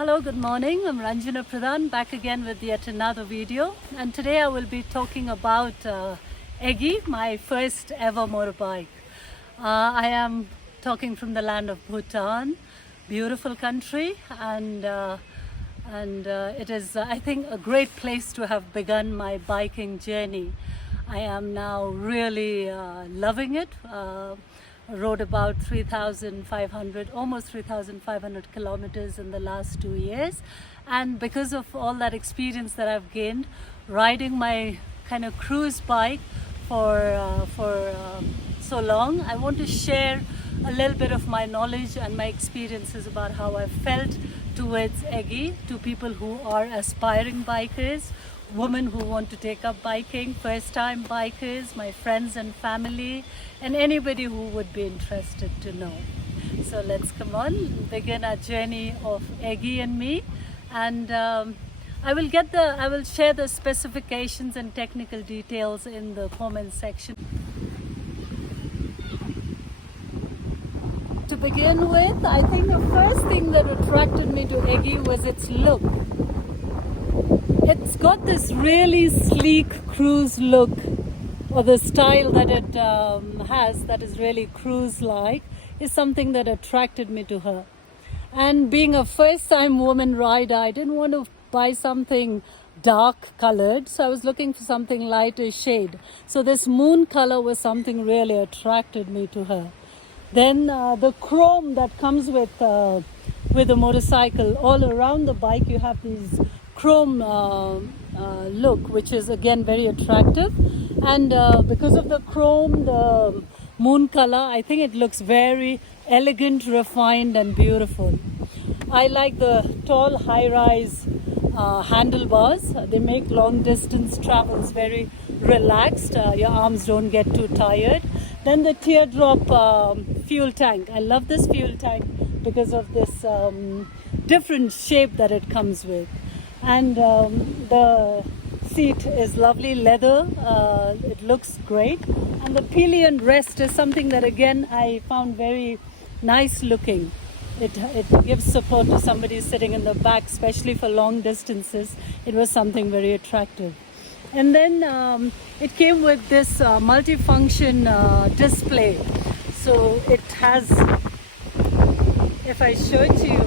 Hello, good morning. I'm Ranjana Pradhan, back again with yet another video. And today I will be talking about Eggy, my first ever motorbike. I am talking from the land of Bhutan, beautiful country, and it is, I think, a great place to have begun my biking journey. I am now really loving it. Rode about 3,500, almost 3,500 kilometers in the last 2 years. And because of all that experience that I've gained, riding my kind of cruise bike for so long, I want to share a little bit of my knowledge and my experiences about how I felt towards Eggy, to people who are aspiring bikers, women who want to take up biking, first-time bikers, my friends and family, and anybody who would be interested to know. So let's come on, begin our journey of Eggy and me, and I will share the specifications and technical details in the comment section. To begin with, I think the first thing that attracted me to Eggy was its look. It's got this really sleek cruise look, or the style that it has that is really cruise-like, is something that attracted me to her. And being a first-time woman rider, I didn't want to buy something dark colored, so I was looking for something lighter shade. So this moon color was something really attracted me to her. Then the chrome that comes with the motorcycle, all around the bike you have these chrome look, which is again very attractive, and because of the chrome, the moon color, I think it looks very elegant, refined and beautiful. I like the tall high-rise handlebars. They make long distance travels very relaxed. Your arms don't get too tired. Then the teardrop fuel tank. I love this fuel tank because of this different shape that it comes with. And the seat is lovely leather. It looks great. And the pillion rest is something that again I found very nice looking. It gives support to somebody sitting in the back, especially for long distances. It was something very attractive. And then it came with this multifunction display. So it has, if I show it to you,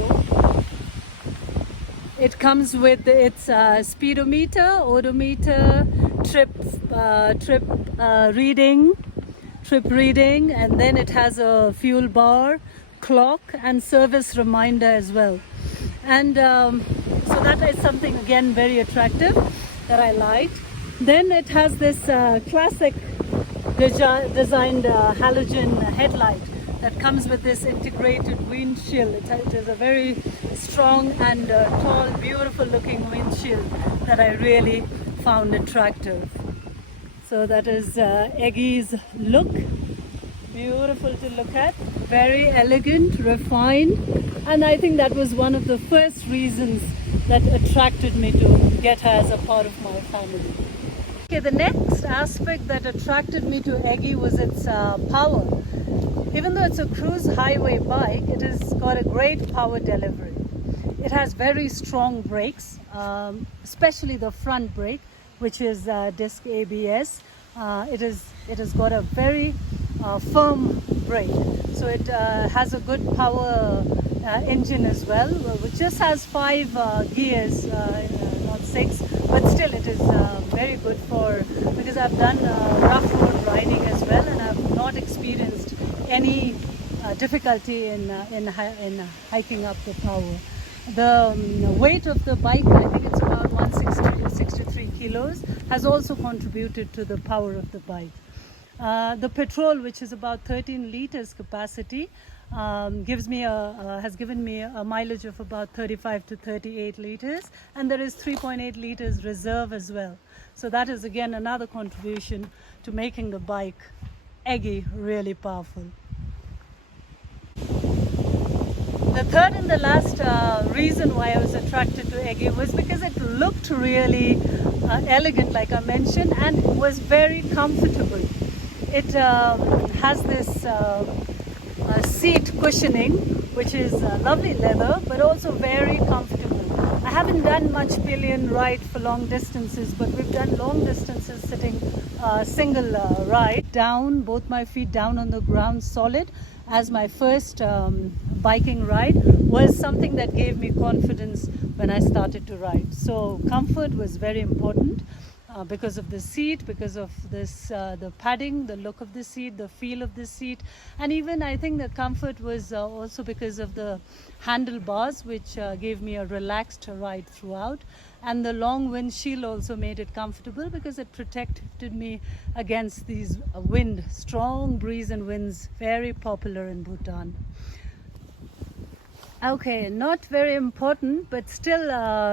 it comes with its speedometer, odometer, trip reading, and then it has a fuel bar, clock and service reminder as well. And so that is something again very attractive that I liked. Then it has this classic designed halogen headlight that comes with this integrated windshield. It is a very strong and tall, beautiful looking windshield that I really found attractive. So that is Eggy's look. Beautiful to look at, very elegant, refined, and I think that was one of the first reasons that attracted me to get her as a part of my family. Okay, the next aspect that attracted me to Eggy was its power. Even though it's a cruise highway bike, it has got a great power delivery. It has very strong brakes, especially the front brake, which is Disc ABS. It has got a very firm brake, so it has a good power engine as well, which just has 5 gears, not 6, but still it is very good because I've done rough road riding as well, and I've not experienced any difficulty in hiking up the power. The weight of the bike, I think it's about 163 kilos, has also contributed to the power of the bike. The petrol, which is about 13 liters capacity, has given me a mileage of about 35 to 38 liters, and there is 3.8 liters reserve as well. So that is again another contribution to making the bike Eggy really powerful. The third and the last reason why I was attracted to Eggy was because it looked really elegant, like I mentioned, and was very comfortable. It has this seat cushioning which is lovely leather, but also very comfortable. I haven't done much pillion ride for long distances, but we've done long distances sitting single ride, down, both my feet down on the ground solid, as my first biking ride was something that gave me confidence when I started to ride. So comfort was very important. Because of the seat, because of this, the padding, the look of the seat, the feel of the seat, and even I think the comfort was also because of the handlebars, which gave me a relaxed ride throughout, and the long windshield also made it comfortable because it protected me against these wind, strong breeze and winds, very popular in Bhutan. Okay, not very important, but still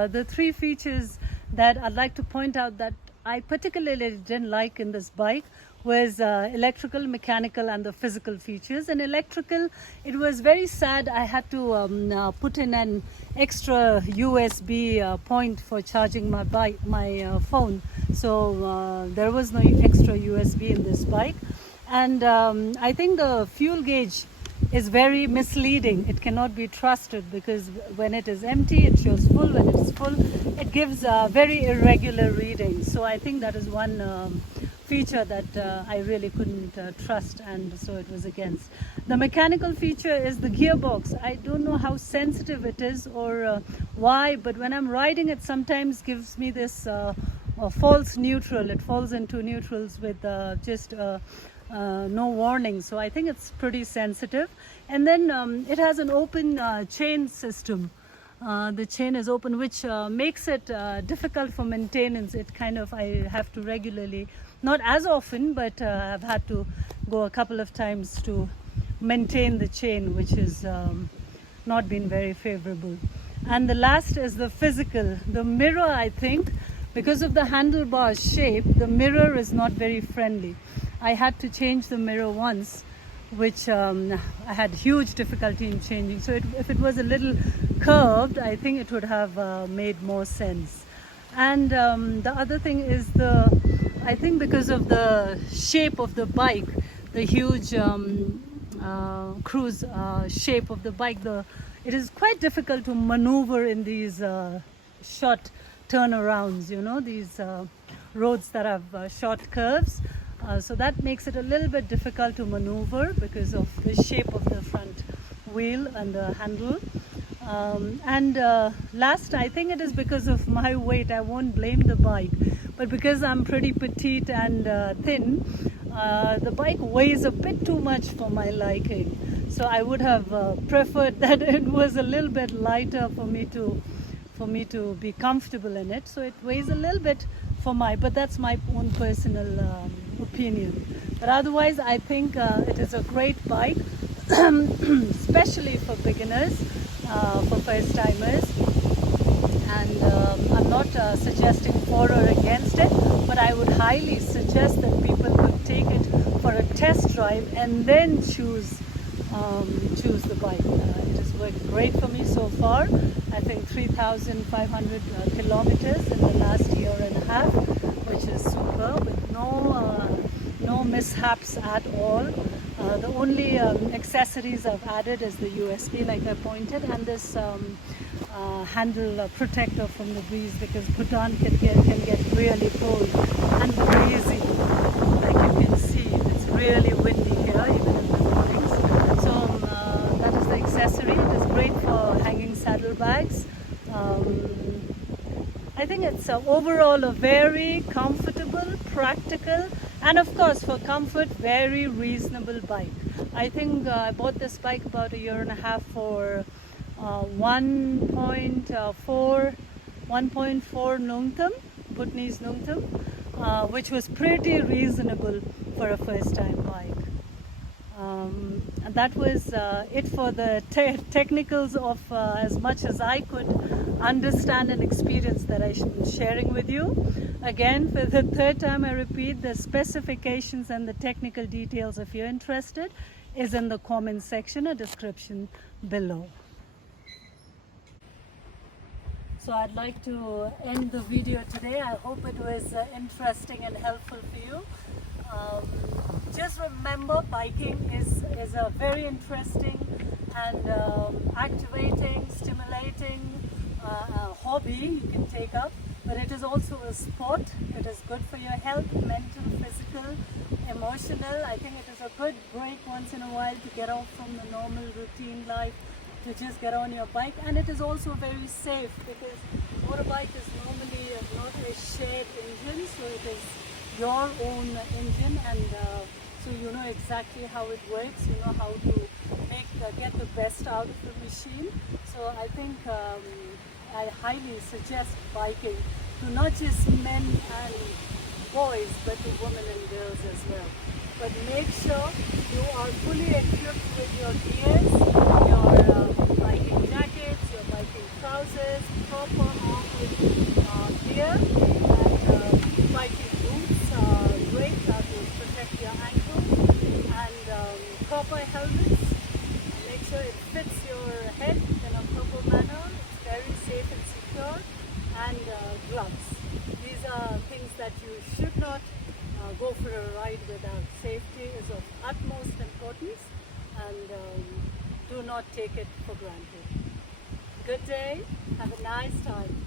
the three features that I'd like to point out that I particularly didn't like in this bike was electrical, mechanical, and the physical features. And electrical, it was very sad. I had to put in an extra USB point for charging my bike, my phone. So there was no extra USB in this bike. And I think the fuel gauge is very misleading. It cannot be trusted because when it is empty, it shows full. When it is full, it gives very irregular readings. So I think that is one feature that I really couldn't trust, and so it was against. The mechanical feature is the gearbox. I don't know how sensitive it is or why, but when I'm riding, it sometimes gives me this false neutral. It falls into neutrals with just no warning. So I think it's pretty sensitive. And then it has an open chain system. The chain is open, which makes it difficult for maintenance. It kind of, I have to regularly, not as often, but I've had to go a couple of times to maintain the chain, which has not been very favorable. And the last is the physical. The mirror, I think, because of the handlebar shape, the mirror is not very friendly. I had to change the mirror once, which I had huge difficulty in changing. So if it was a little curved, I think it would have made more sense. And the other thing is I think because of the shape of the bike, the huge cruise shape of the bike, it is quite difficult to maneuver in these short turnarounds, you know, these roads that have short curves. So that makes it a little bit difficult to maneuver because of the shape of the front wheel and the handle. Last, I think it is because of my weight. I won't blame the bike, but because I'm pretty petite and thin, the bike weighs a bit too much for my liking. So I would have preferred that it was a little bit lighter for me to be comfortable in it. So it weighs a little bit but that's my own personal opinion. But otherwise, I think it is a great bike, especially for beginners, for first timers. And I'm not suggesting for or against it, but I would highly suggest that people would take it for a test drive and then choose the bike. It has worked great for me so far. I think 3,500 kilometers in the last year and a half, which is super, with no mishaps at all. The only accessories I've added is the USB, like I pointed, and this handle protector from the breeze, because Bhutan can get really cold and breezy. Like you can see, it's really windy here, even in the mornings. So that is the accessory. It is great for hanging saddlebags. I think it's overall a very comfortable, practical, and of course for comfort, very reasonable bike. I think I bought this bike about a year and a half for 1.4 Nungtam, Bhutanese Nungtam, which was pretty reasonable for a first time bike. And that was it for the technicals of as much as I could understand and experience that I'm sharing with you. Again, for the third time I repeat, the specifications and the technical details, if you're interested, is in the comment section or description below. So I'd like to end the video today. I hope it was interesting and helpful for you. Just remember, biking is a very interesting and activating, stimulating hobby you can take up, but it is also a sport. It is good for your health, mental, physical, emotional. I think it is a good break once in a while to get off from the normal routine life, to just get on your bike. And it is also very safe because motorbike is normally not a shared engine, so it is your own engine, and so you know exactly how it works, you know how to get the best out of the machine. So I think I highly suggest biking to not just men and boys, but to women and girls as well. But make sure you are fully equipped with your gears, your biking jackets, your biking trousers, proper armored gear, and biking boots are great, that will protect your ankles, and proper helmets. Make sure it fits your head in a proper manner. It's very safe and secure. And gloves. These are things that you should not go for a ride without. Safety is of utmost importance, and do not take it for granted. Good day. Have a nice time.